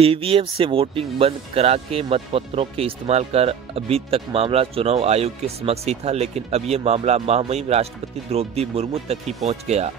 EVM से voting बंद करा के मतपत्रों के इस्तेमाल कर अभी तक मामला चुनाव आयोग के समक्ष ही था, लेकिन अब ये मामला महामहिम राष्ट्रपति द्रौपदी मुर्मू तक ही पहुंच गया।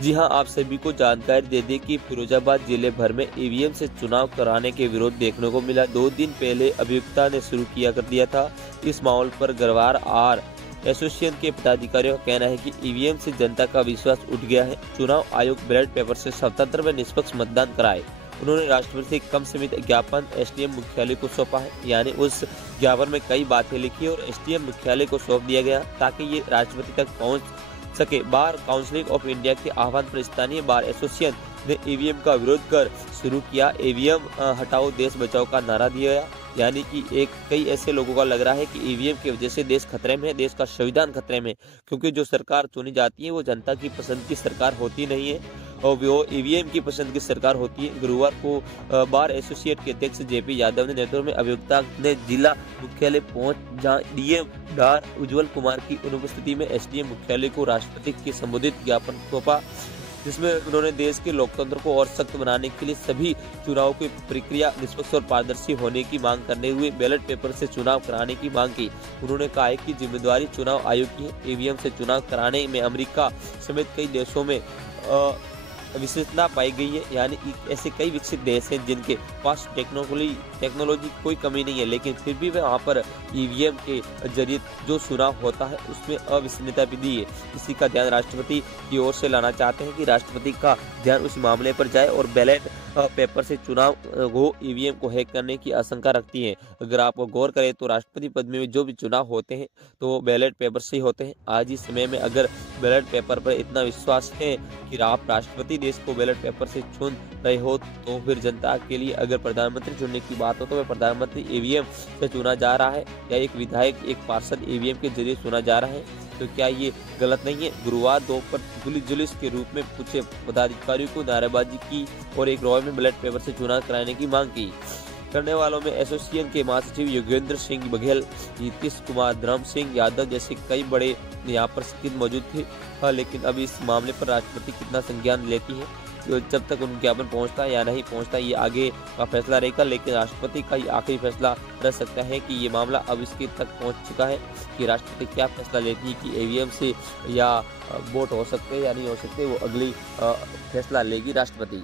जी हां, आप सभी को जानकारी दे दें कि फिरोजाबाद जिले भर में ईवीएम से चुनाव कराने के विरोध देखने को मिला। 2 दिन पहले अभियुक्ता ने शुरू किया कर दिया था। इस माहौल पर गरवार आर एसोसिएशन के पदाधिकारियों का कहना है कि ईवीएम से जनता का विश्वास उठ गया है। चुनाव आयोग बैलेट पेपर से स्वतंत्र व निष्पक्ष मतदान कराए। उन्होंने राष्ट्रपति से कम समित ज्ञापन एसडीएम मुख्यालय को सौंपा है, यानी उस ज्ञापन में कई बातें लिखी और एसडीएम मुख्यालय को सौंप दिया गया ताकि ये राष्ट्रपति तक पहुंच सके। बार काउंसिल ऑफ इंडिया के आह्वान पर स्थानीय बार एसोसिएशन ने ईवीएम का विरोध कर शुरू किया। ईवीएम हटाओ देश बचाओ का नारा दिया, यानी कि कई ऐसे लोगों का लग रहा है कि ईवीएम की वजह से देश खतरे में है, देश का संविधान खतरे में, क्योंकि जो सरकार चुनी जाती है वो जनता की पसंद की सरकार होती नहीं है और वो ईवीएम की पसंद की सरकार होती है। गुरुवार को बार एसोसिएट के अध्यक्ष जेपी यादव ने नेतृत्व में अभियुक्ता ने जिला मुख्यालय पहुंच, जहां डीएम डार उज्जवल कुमार की अनुपस्थिति में एसडीएम मुख्यालय को राष्ट्रपति के संबोधित ज्ञापन सौंपा, जिसमें उन्होंने देश के लोकतंत्र को और सख्त बनाने के लिए सभी चुनाव की प्रक्रिया निष्पक्ष और पारदर्शी होने की मांग करने हुए बैलेट पेपर से चुनाव कराने की मांग की। उन्होंने कहा है कि जिम्मेदारी चुनाव आयोग की है। ईवीएम से चुनाव कराने में अमेरिका समेत कई देशों में विशेषता पाई गई है, यानी ऐसे कई विकसित देश हैं जिनके पास टेक्नोलॉजी की कोई कमी नहीं है, लेकिन फिर भी वहाँ पर ईवीएम के जरिए जो चुनाव होता है उसमें अविश्वसनीयता भी दी है। इसी का ध्यान राष्ट्रपति की ओर से लाना चाहते हैं कि राष्ट्रपति का ध्यान उस मामले पर जाए और बैलेट पेपर से चुनाव वो ईवीएम को हैक करने की आशंका रखती है। अगर आप गौर करें तो राष्ट्रपति पद में जो भी चुनाव होते हैं तो वो बैलेट पेपर से ही होते हैं। आज इस समय में अगर बैलेट पेपर पर इतना विश्वास है कि आप राष्ट्रपति देश को बैलेट पेपर से चुन रहे हो, तो फिर जनता के लिए अगर प्रधानमंत्री चुनने की बात हो तो वह प्रधानमंत्री ईवीएम से चुना जा रहा है या एक विधायक एक पार्षद ईवीएम के जरिए चुना जा रहा है, तो क्या ये गलत नहीं है? गुरुवार दोपहर पुलिस जुलूस के रूप में पूछे पदाधिकारियों को नारेबाजी की और एक रॉय में बैलेट पेपर से चुनाव कराने की मांग की। करने वालों में एसोसिएशन के महासचिव योगेंद्र सिंह बघेल, नीतीश कुमार, धर्म सिंह यादव जैसे कई बड़े यहाँ पर स्थित मौजूद थे। लेकिन अब इस मामले पर राष्ट्रपति कितना संज्ञान लेती है, तो जब तक उन ज्ञापन पहुंचता है या नहीं पहुंचता ये आगे का फैसला रहेगा, लेकिन राष्ट्रपति का ये आखिरी फैसला रह सकता है कि ये मामला अब इसके तक पहुंच चुका है कि राष्ट्रपति क्या फैसला लेती है कि ईवीएम से या वोट हो सकते हैं या नहीं हो सकते, वो अगली फैसला लेगी राष्ट्रपति।